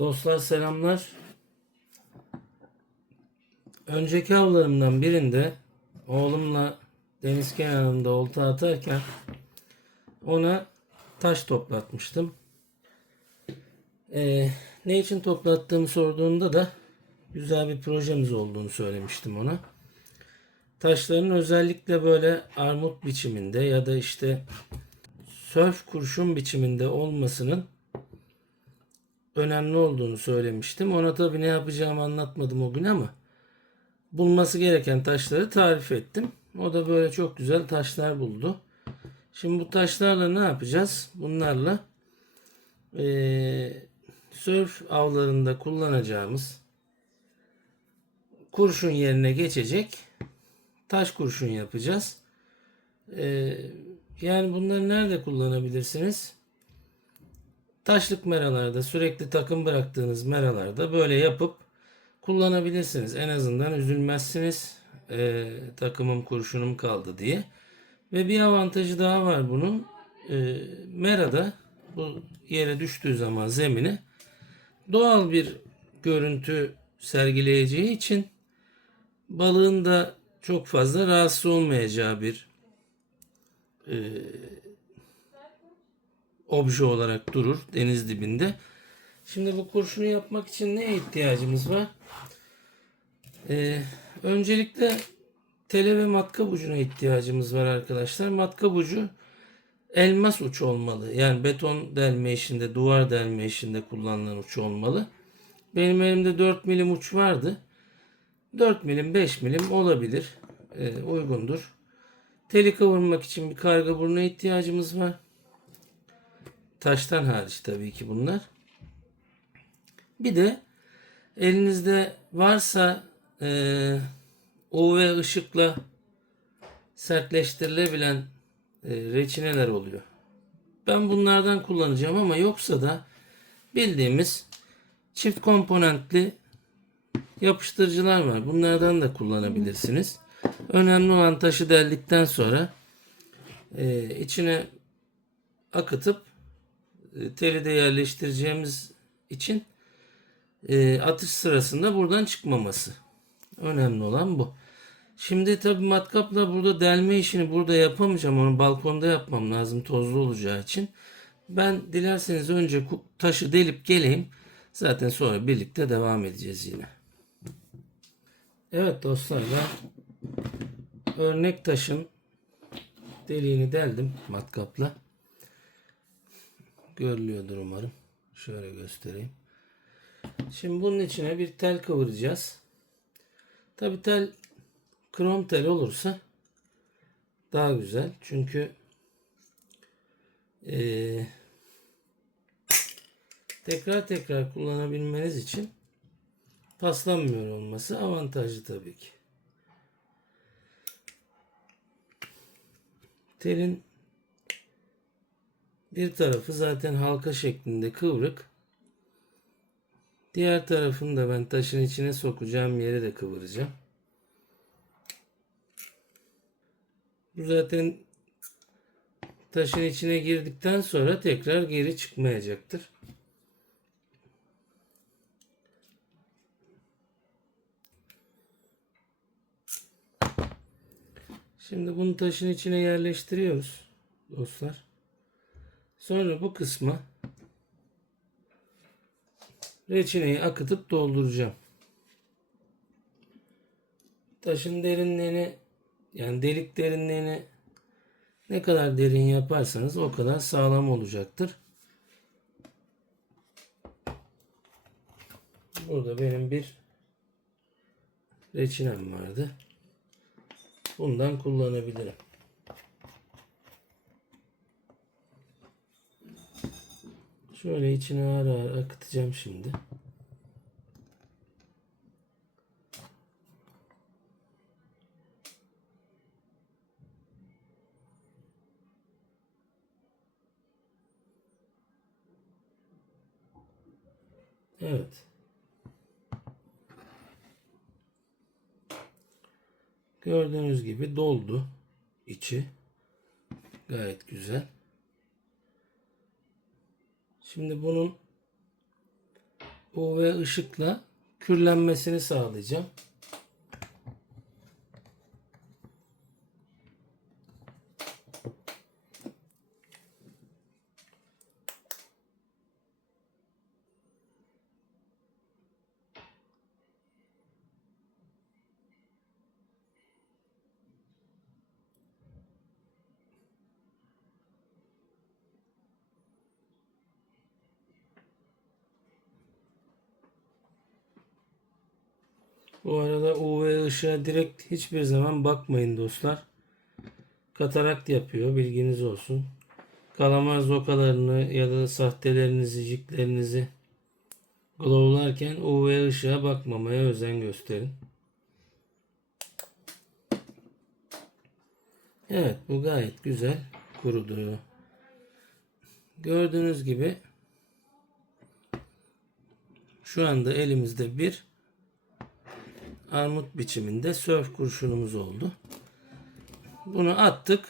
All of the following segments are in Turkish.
Dostlar selamlar. Önceki avlarımdan birinde oğlumla deniz kenarında olta atarken ona taş toplatmıştım. Ee, ne için toplattığımı sorduğunda da güzel bir projemiz olduğunu söylemiştim ona. Taşların özellikle böyle armut biçiminde ya da işte sörf kurşun biçiminde olmasının önemli olduğunu söylemiştim. Ona tabii ne yapacağımı anlatmadım o gün ama bulması gereken taşları tarif ettim. O da böyle çok güzel taşlar buldu. Şimdi bu taşlarla ne yapacağız? Bunlarla eee sörf avlarında kullanacağımız kurşun yerine geçecek taş kurşun yapacağız. Eee, yani bunları nerede kullanabilirsiniz? Taşlık meralarda sürekli takım bıraktığınız meralarda böyle yapıp kullanabilirsiniz. En azından üzülmezsiniz eee, takımım kurşunum kaldı diye. Ve bir avantajı daha var bunun. Eee, merada bu yere düştüğü zaman zemine doğal bir görüntü sergileyeceği için balığın da çok fazla rahatsız olmayacağı bir e, obje olarak durur deniz dibinde. Şimdi bu kurşunu yapmak için neye ihtiyacımız var? E, öncelikle tele ve matkap ucuna ihtiyacımız var arkadaşlar. Matkap ucu elmas uç olmalı. Yani beton delme işinde, duvar delme işinde kullanılan uç olmalı. Benim elimde 4 milim uç vardı. 4 milim 5 milim olabilir. Ee, uygundur. Teli kavurmak için bir karga burnuna ihtiyacımız var. Taştan hariç tabii ki bunlar. Bir de elinizde varsa e, UV ışıkla sertleştirilebilen e, reçineler oluyor. Ben bunlardan kullanacağım ama yoksa da bildiğimiz çift komponentli yapıştırıcılar var. Bunlardan da kullanabilirsiniz. Önemli olan taşı deldikten sonra e, içine akıtıp teli de yerleştireceğimiz için e, atış sırasında buradan çıkmaması. Önemli olan bu. Şimdi tabi matkapla burada delme işini burada yapamayacağım. Onu balkonda yapmam lazım tozlu olacağı için. Ben dilerseniz önce taşı delip geleyim. Zaten sonra birlikte devam edeceğiz yine. Evet dostlar ben örnek taşın deliğini deldim matkapla. Görülüyordur umarım. Şöyle göstereyim. Şimdi bunun içine bir tel kıvıracağız. Tabi tel krom tel olursa daha güzel. Çünkü eee, tekrar tekrar kullanabilmeniz için paslanmıyor olması avantajlı tabii ki. Telin bir tarafı zaten halka şeklinde kıvrık. Diğer tarafını da ben taşın içine sokacağım yere de kıvıracağım. Bu zaten taşın içine girdikten sonra tekrar geri çıkmayacaktır. Şimdi bunu taşın içine yerleştiriyoruz dostlar. Sonra bu kısma reçineyi akıtıp dolduracağım. Taşın derinliğini yani delik derinliğini ne kadar derin yaparsanız o kadar sağlam olacaktır. Burada benim bir reçinem vardı. Bundan kullanabilirim. Şöyle içine ağır ağır akıtacağım şimdi. Evet. Gördüğünüz gibi doldu içi. Gayet güzel. Şimdi bunun UV ışıkla kürlenmesini sağlayacağım. Bu arada UV ışığa direkt hiçbir zaman bakmayın dostlar. Katarakt yapıyor bilginiz olsun. Kalamar zokalarını ya da sahtelerinizi, jiklerinizi glowlarken UV ışığa bakmamaya özen gösterin. Evet bu gayet güzel kurudu. Gördüğünüz gibi şu anda elimizde bir armut biçiminde sörf kurşunumuz oldu. Bunu attık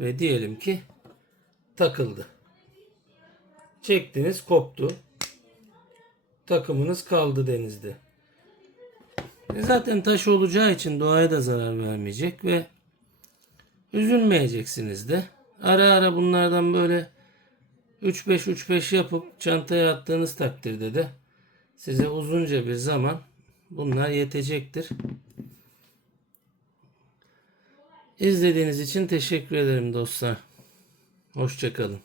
ve diyelim ki takıldı. Çektiniz koptu. Takımınız kaldı denizde. E Zaten taş olacağı için doğaya da zarar vermeyecek ve üzülmeyeceksiniz de. Ara ara bunlardan böyle 3-5-3-5 yapıp çantaya attığınız takdirde de size uzunca bir zaman bunlar yetecektir. İzlediğiniz için teşekkür ederim dostlar. Hoşçakalın.